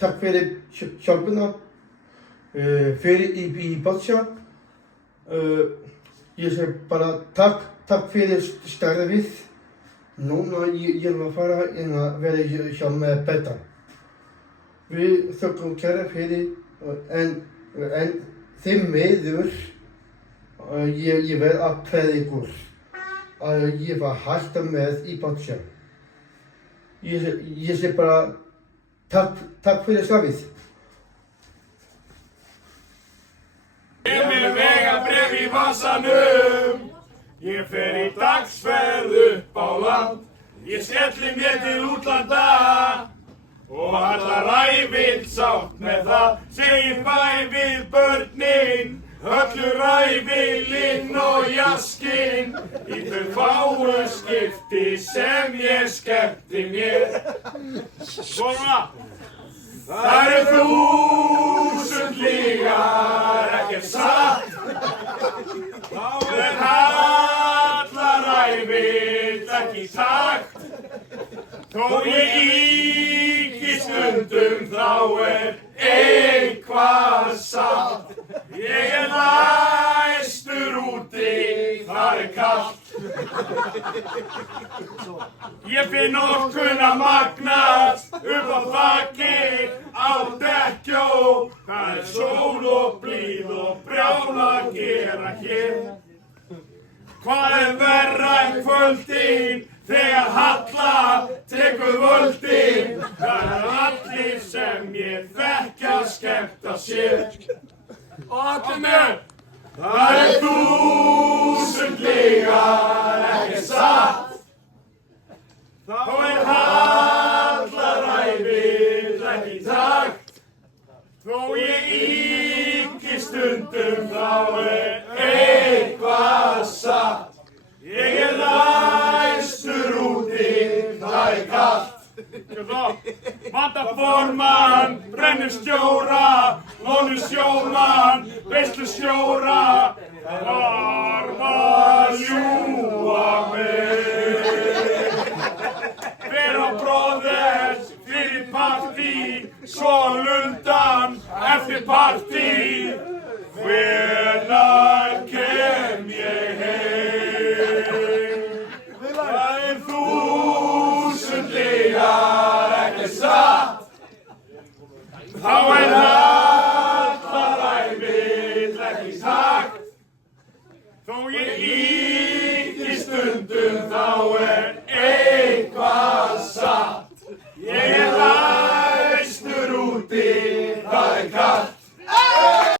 takk fyrir hjálpina fyrir í Boccia. Ég segi bara takk fyrir starfið. Núna ég að fara inn að vera hjá með Betta. Við þökkum kæra fyrir en þeim miður ég verð að kveðja ykkur að ég var hættur með í Boccia. Ég segi bara takk fyrir starfið. Ég með vegabréf í vasanum, ég fer í dagsferð upp á land. Ég skelli mér til útlanda og allar ævinn sátt með það. Segir bæ við börnin, öllu ræfilinn og jaskinn. Í þau fáu skipti sem ég skemmti mér. Svona! Það eru 1000 lygar, ekkert satt. Þá allar ævill ekki í takt. Þó ég ýki stundum þá eitthvað satt. Ég læstur úti, það kalt. Ég finn orkuna magnast upp á þakki á dekkjó. Það sól og blíð og brjál að gera hér. Hvað verra en kvöldin þegar Halla tekur völdin? Það allir sem ég þekki að skemmta sér. Og allir með! Það 1000 lygar, ekkert satt. Þá allar ævill ekki í takt. Þó ég ýki stundum þá eitthvað satt. Ég læstur úti, það kalt. Vandaformann, brennustjóra, lónustjóman, veislustjóra. Þarf að ljúga mig. Fer á Brothers fyrir partí, svo lundan eftir partí.